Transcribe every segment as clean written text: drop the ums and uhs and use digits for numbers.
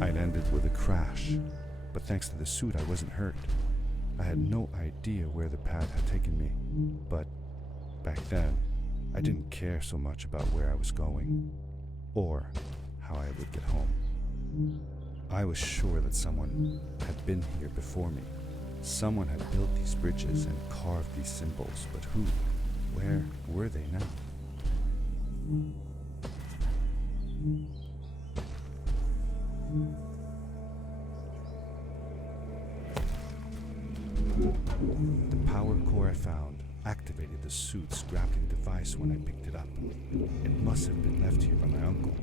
I landed with a crash, but thanks to the suit I wasn't hurt. I had no idea where the pad had taken me, but back then, I didn't care so much about where I was going, or how I would get home. I was sure that someone had been here before me. Someone had built these bridges and carved these symbols, but who? Where were they now? The power core I found activated the suit's grappling device when I picked it up. It must have been left here by my uncle.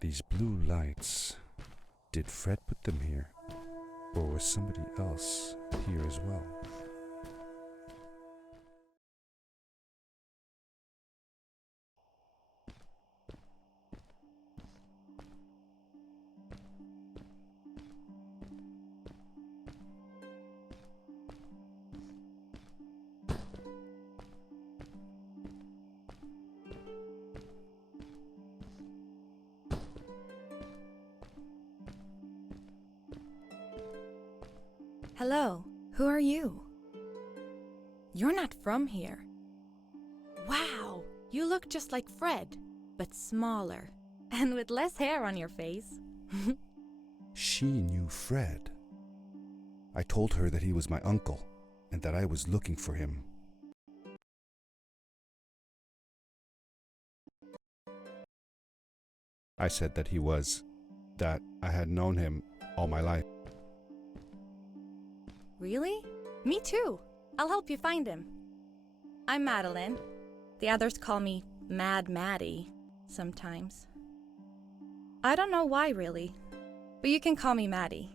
These blue lights, did Fred put them here? Or was somebody else here as well? Hello, who are you? You're not from here. Wow, you look just like Fred, but smaller, and with less hair on your face. She knew Fred. I told her that he was my uncle, and that I was looking for him. I said that I had known him all my life. Really? Me too. I'll help you find him. I'm Madeline. The others call me Mad Maddie sometimes. I don't know why, really. but you can call me Maddie.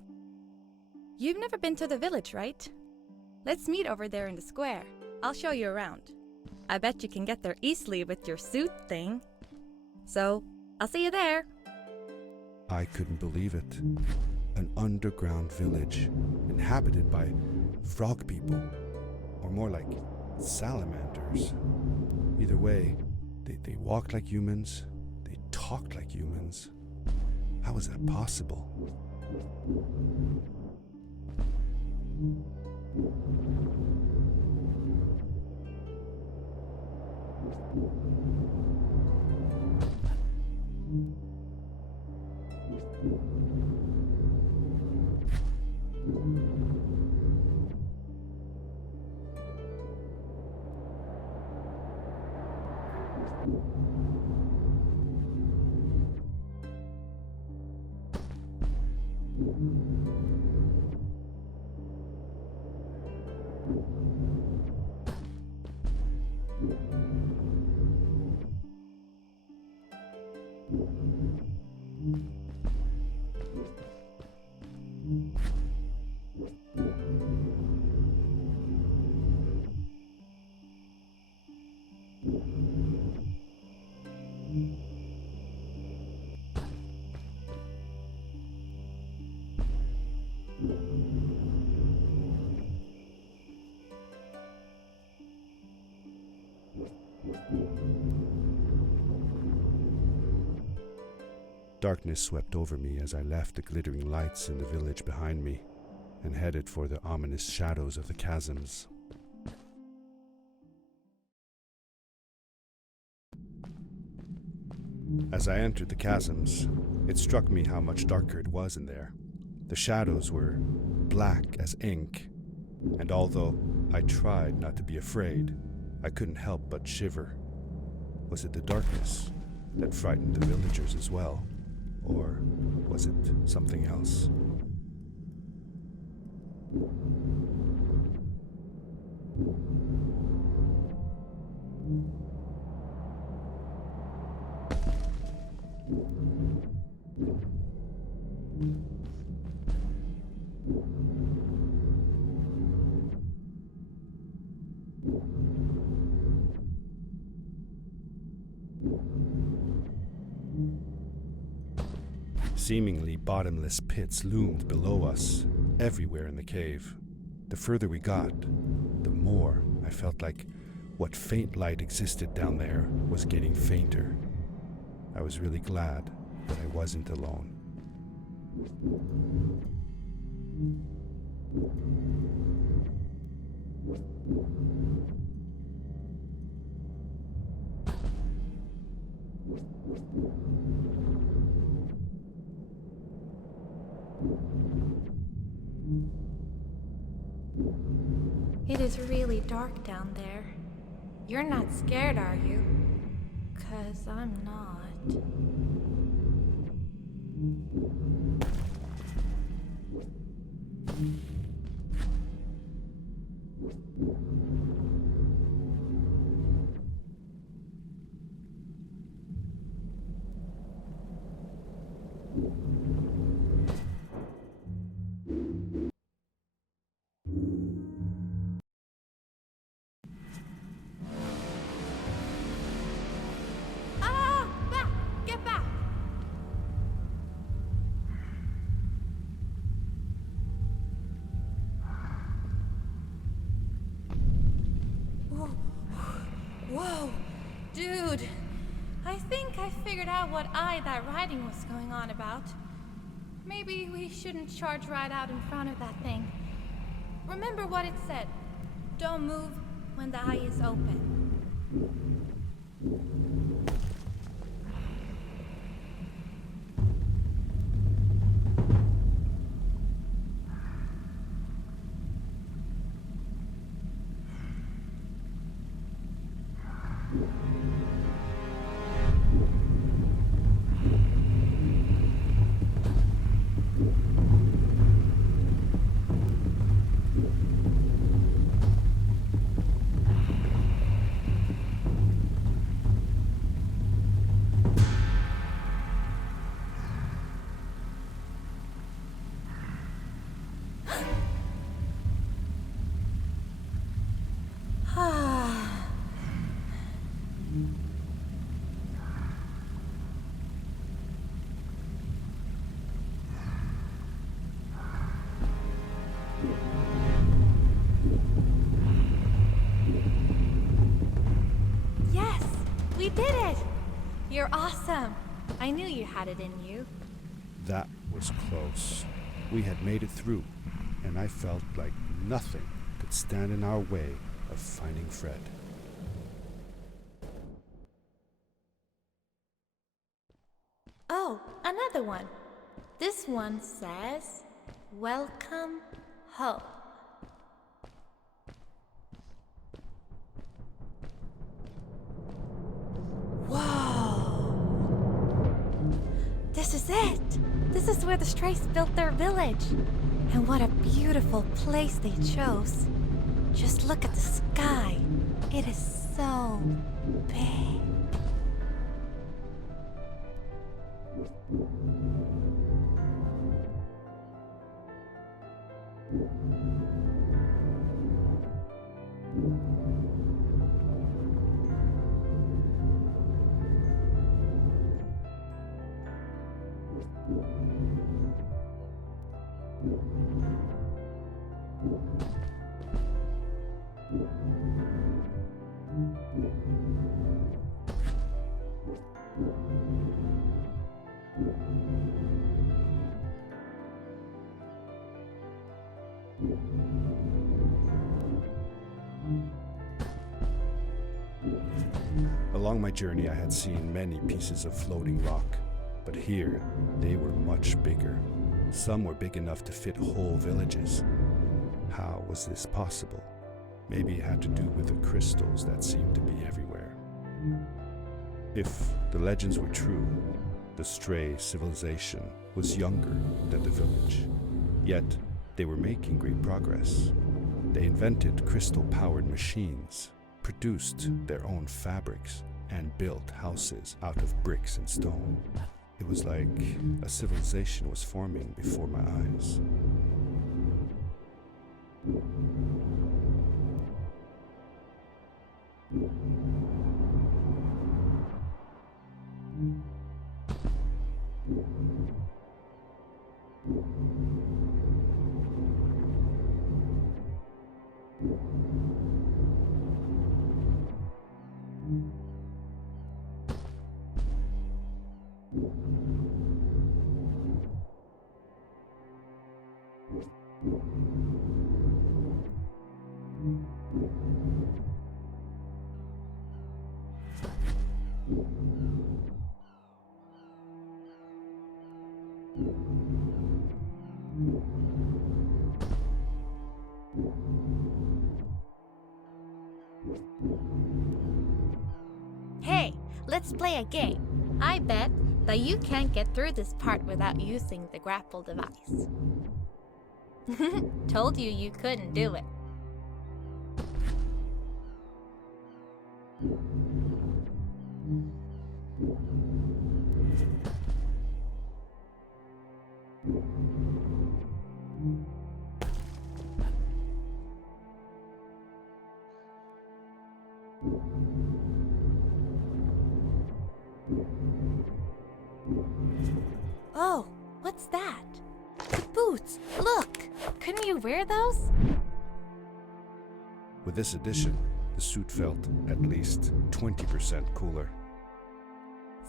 You've never been to the village, right? Let's meet over there in the square. I'll show you around. I bet you can get there easily with your suit thing. So, I'll see you there. I couldn't believe it. An underground village inhabited by frog people, or more like salamanders. Either way, they walked like humans, they talked like humans. How is that possible? Darkness swept over me as I left the glittering lights in the village behind me and headed for the ominous shadows of the chasms. As I entered the chasms, it struck me how much darker it was in there. The shadows were black as ink, and although I tried not to be afraid, I couldn't help but shiver. Was it the darkness that frightened the villagers as well? Or was it something else? Seemingly bottomless pits loomed below us, everywhere in the cave. The further we got, the more I felt like what faint light existed down there was getting fainter. I was really glad that I wasn't alone. It is really dark down there. You're not scared, are you? 'Cause I'm not. Get back! Whoa, dude! I think I figured out what that writing was going on about. Maybe we shouldn't charge right out in front of that thing. Remember what it said. Don't move when the eye is open. did it! You're awesome! I knew you had it in you. That was close. We had made it through, and I felt like nothing could stand in our way of finding Fred. Oh, another one. This one says, "Welcome home." Whoa! This is it! This is where the Strays built their village. And what a beautiful place they chose. Just look at the sky. It is so big. Along my journey, I had seen many pieces of floating rock, but here they were much bigger. Some were big enough to fit whole villages. How was this possible? Maybe it had to do with the crystals that seemed to be everywhere. If the legends were true, the Stray civilization was younger than the village. Yet, they were making great progress. They invented crystal-powered machines, produced their own fabrics, and built houses out of bricks and stone. It was like a civilization was forming before my eyes. Hey, let's play a game. I bet that you can't get through this part without using the grapple device. Told you you couldn't do it. Oh, what's that? The boots! Look! Couldn't you wear those? With this addition, the suit felt at least 20% cooler.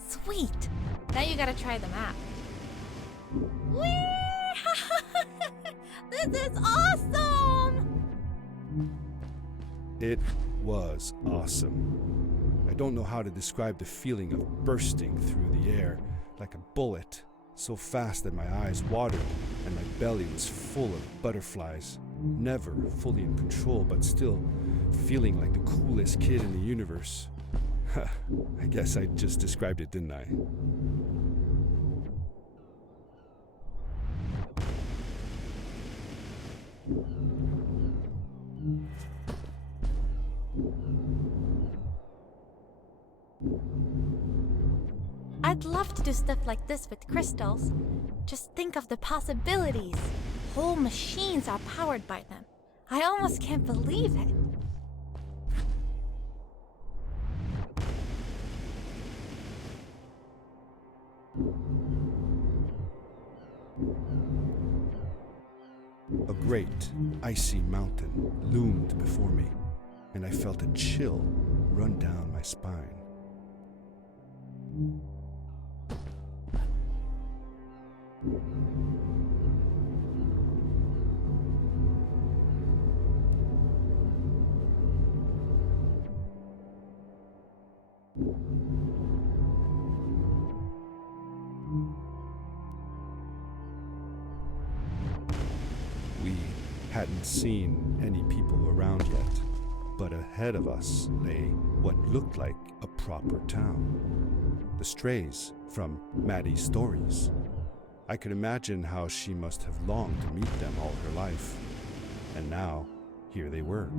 Sweet! Now you gotta try them out. Whee! This is awesome! It was awesome. I don't know how to describe the feeling of bursting through the air like a bullet, so fast that my eyes watered and my belly was full of butterflies. Never fully in control, but still feeling like the coolest kid in the universe. I guess I just described it, didn't I? I'd love to do stuff like this with crystals. Just think of the possibilities. Whole machines are powered by them. I almost can't believe it. A great, icy mountain loomed before me, and I felt a chill run down my spine. We hadn't seen any people around yet, but ahead of us lay what looked like a proper town. The strays from Maddie's stories. I could imagine how she must have longed to meet them all her life. And now, here they were.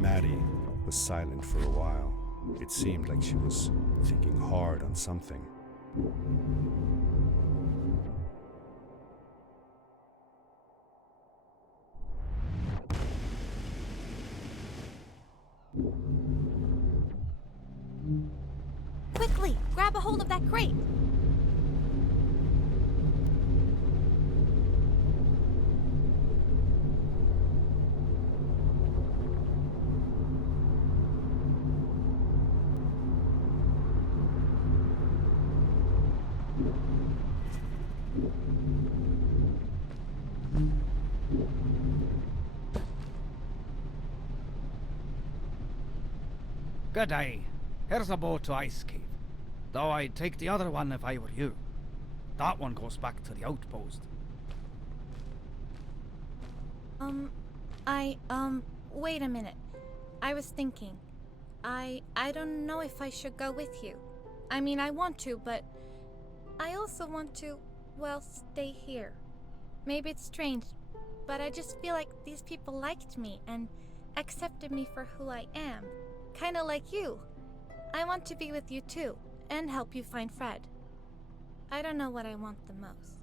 Maddie was silent for a while. It seemed like she was thinking hard on something. Quickly, grab a hold of that crate. Good day. Here's a boat to Ice Cave. Though I'd take the other one if I were you. That one goes back to the outpost. Wait a minute. I was thinking. I don't know if I should go with you. I mean, I want to, but I also want to, well, stay here. Maybe it's strange, but I just feel like these people liked me and accepted me for who I am. Kinda like you. I want to be with you too, and help you find Fred. I don't know what I want the most.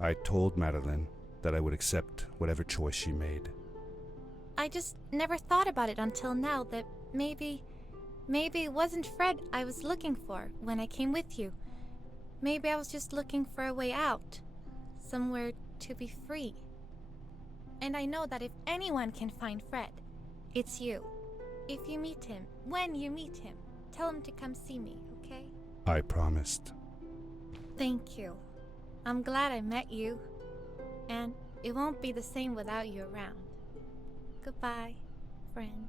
I told Madeline that I would accept whatever choice she made. I just never thought about it until now that maybe it wasn't Fred I was looking for when I came with you. Maybe I was just looking for a way out. Somewhere to be free. And I know that if anyone can find Fred, it's you. If you meet him, when you meet him, tell him to come see me, okay? I promised. Thank you. I'm glad I met you. And it won't be the same without you around. Goodbye, friend.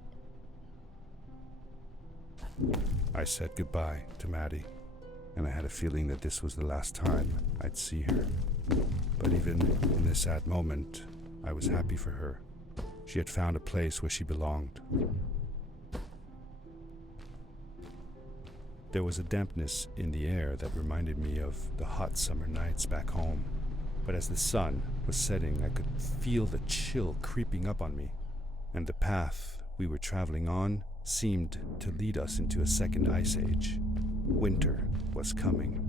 I said goodbye to Maddie, and I had a feeling that this was the last time I'd see her. But even in this sad moment, I was happy for her. She had found a place where she belonged. There was a dampness in the air that reminded me of the hot summer nights back home. But as the sun was setting, I could feel the chill creeping up on me, and the path we were traveling on seemed to lead us into a second ice age. Winter was coming.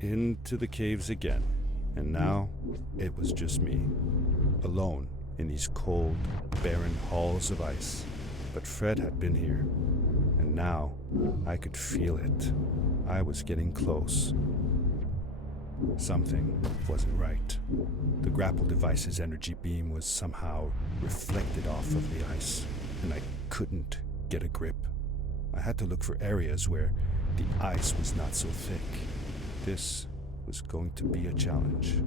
Into the caves again, and now it was just me, alone in these cold, barren halls of ice. But Fred had been here, and now I could feel it. I was getting close. Something wasn't right. The grapple device's energy beam was somehow reflected off of the ice, and I couldn't get a grip. I had to look for areas where the ice was not so thick. This was going to be a challenge.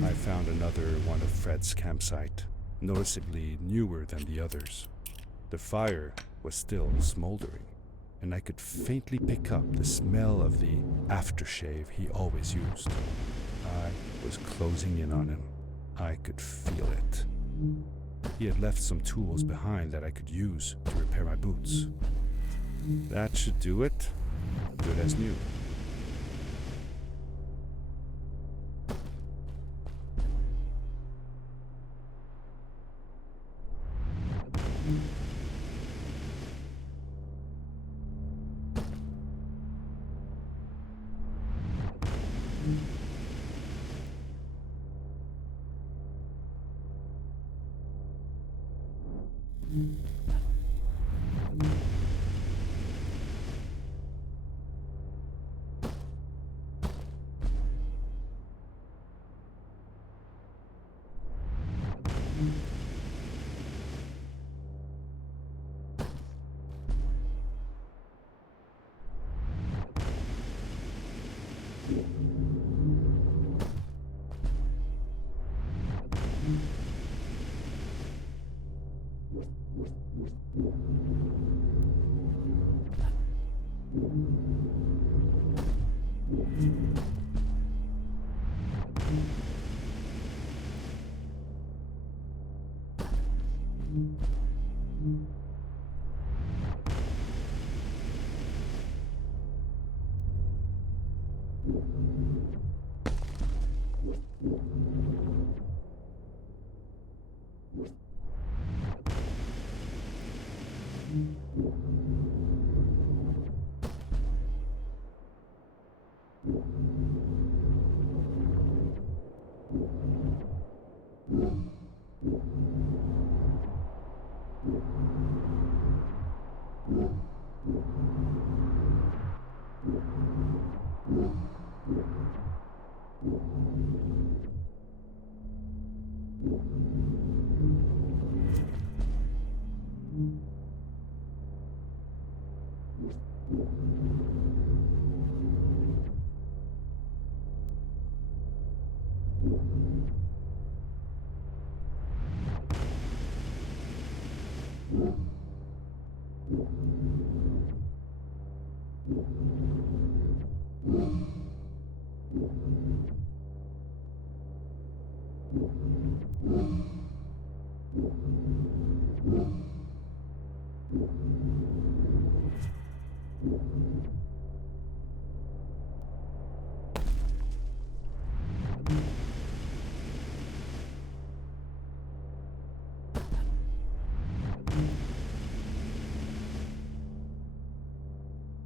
I found another one of Fred's campsite, noticeably newer than the others. The fire was still smoldering, and I could faintly pick up the smell of the aftershave he always used. I was closing in on him. I could feel it. He had left some tools behind that I could use to repair my boots. That should do it. Good as new.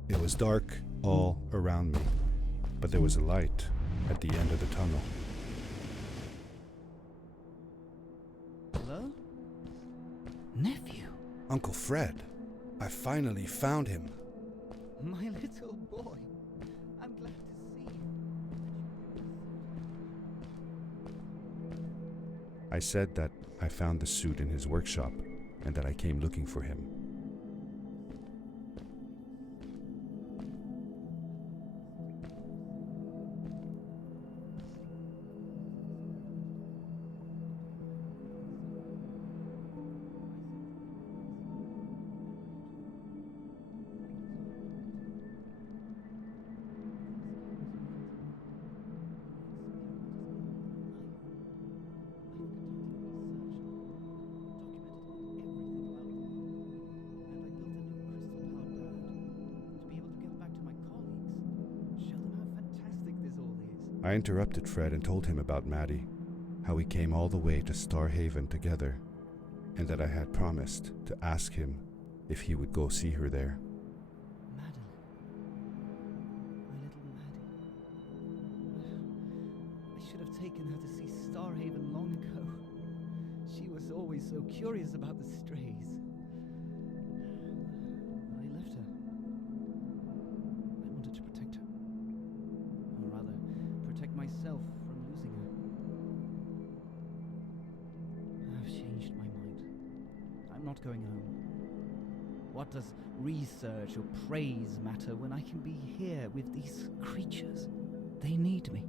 It was dark all around me, but there was a light at the end of the tunnel. Hello? Nephew? Uncle Fred, I finally found him. My little boy. I'm glad to see you. I said that I found the suit in his workshop and that I came looking for him. I interrupted Fred and told him about Maddie, how we came all the way to Starhaven together, and that I had promised to ask him if he would go see her there. Madeline. My little Maddie. I should have taken her to see Starhaven long ago. She was always so curious about the strays. I left her. I wanted to protect her. Or rather, protect myself from losing her. I've changed my mind. I'm not going home. What does research or praise matter when I can be here with these creatures? They need me.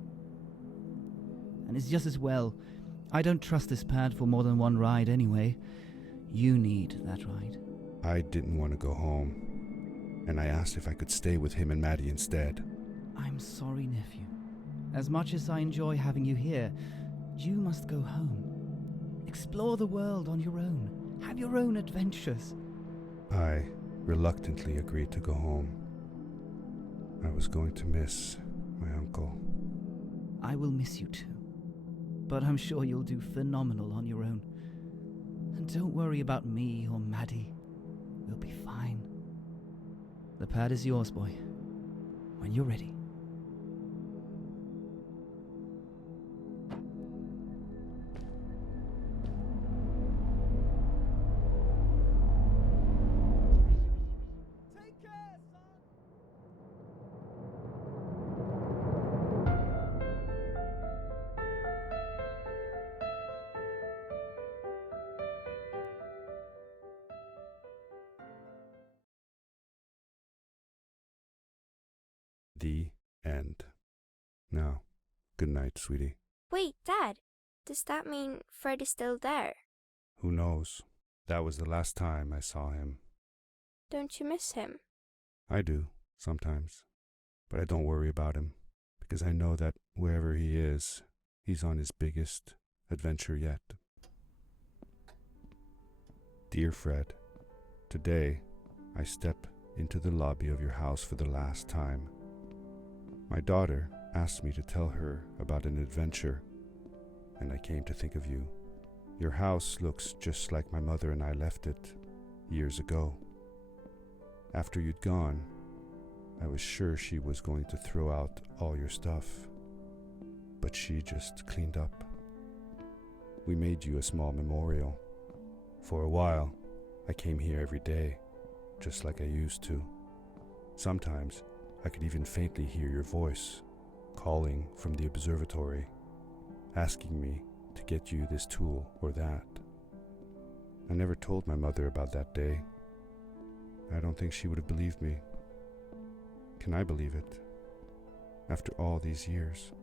And it's just as well. I don't trust this pad for more than one ride anyway. You need that ride. I didn't want to go home, and I asked if I could stay with him and Maddie instead. I'm sorry, nephew. As much as I enjoy having you here, you must go home. Explore the world on your own. Have your own adventures. I reluctantly agreed to go home. I was going to miss my uncle. I will miss you too. But I'm sure you'll do phenomenal on your own. And don't worry about me or Maddie. We'll be fine. The pad is yours, boy. When you're ready. The end. Now, good night, sweetie. Wait, Dad. Does that mean Fred is still there? Who knows? That was the last time I saw him. Don't you miss him? I do, sometimes. But I don't worry about him, because I know that wherever he is, he's on his biggest adventure yet. Dear Fred, today I step into the lobby of your house for the last time. My daughter asked me to tell her about an adventure, and I came to think of you. Your house looks just like my mother and I left it years ago. After you'd gone, I was sure she was going to throw out all your stuff, but she just cleaned up. We made you a small memorial. For a while, I came here every day, just like I used to. Sometimes, I could even faintly hear your voice, calling from the observatory, asking me to get you this tool or that. I never told my mother about that day. I don't think she would have believed me. Can I believe it? After all these years?